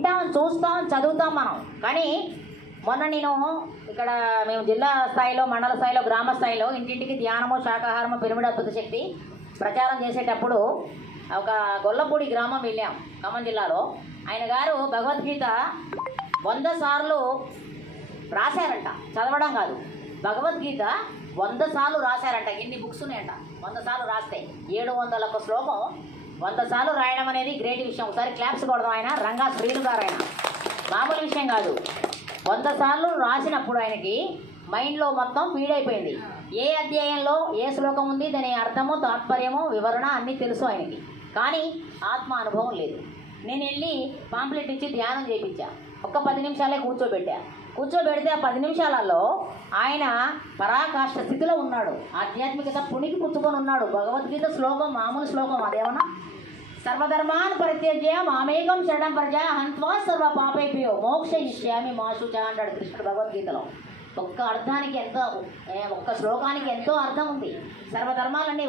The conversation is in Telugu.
వింటాం, చూస్తాం, చదువుతాం మనం. కానీ మొన్న నేను ఇక్కడ మేము జిల్లా స్థాయిలో, మండల స్థాయిలో, గ్రామ స్థాయిలో ఇంటింటికి ధ్యానము, శాకాహారము, పిరమిడ్ అద్భుత శక్తి ప్రచారం చేసేటప్పుడు ఒక గొల్లపూడి గ్రామం వెళ్ళాం, ఖమ్మం జిల్లాలో. ఆయన గారు భగవద్గీత 100 సార్లు రాశారంట, చదవడం కాదు, భగవద్గీత 100 సార్లు రాశారంట. ఎన్ని బుక్స్ ఉన్నాయంట, 100 సార్లు రాస్తే 700 శ్లోకం 100 సార్లు రాయడం అనేది గ్రేట్ విషయం. ఒకసారి క్లాప్స్ కొడదాం. ఆయన రంగా శ్రీను గారు, ఆయన మామూలు విషయం కాదు. 100 సార్లు రాసినప్పుడు ఆయనకి మైండ్లో మొత్తం ఫీడ్ అయిపోయింది. ఏ అధ్యాయంలో ఏ శ్లోకం ఉంది, దాని అర్థము, తాత్పర్యము, వివరణ అన్నీ తెలుసు ఆయనకి. కానీ ఆత్మ అనుభవం లేదు. నేను వెళ్ళి పాంప్లెట్ ఇచ్చి ధ్యానం చేయించా. ఒక్క 10 నిమిషాలే కూర్చోబెడితే ఆ 10 నిమిషాలలో ఆయన పరాకాష్ఠ స్థితిలో ఉన్నాడు. ఆధ్యాత్మికత పుణికి పుచ్చుకొని ఉన్నాడు. భగవద్గీత శ్లోకం మామూలు శ్లోకం అదేమన్నా, సర్వధర్మాన్ పరిత్యజ్య మామేకం శరణం ప్రజ హంత్వా సర్వ పాపేభ్యో మోక్షయిష్యామి మా శుచ అంటాడు కృష్ణుడు భగవద్గీతలో. ఒక్క అర్థానికి ఎంతో, ఒక్క శ్లోకానికి ఎంతో అర్థం ఉంది. సర్వధర్మాలన్నీ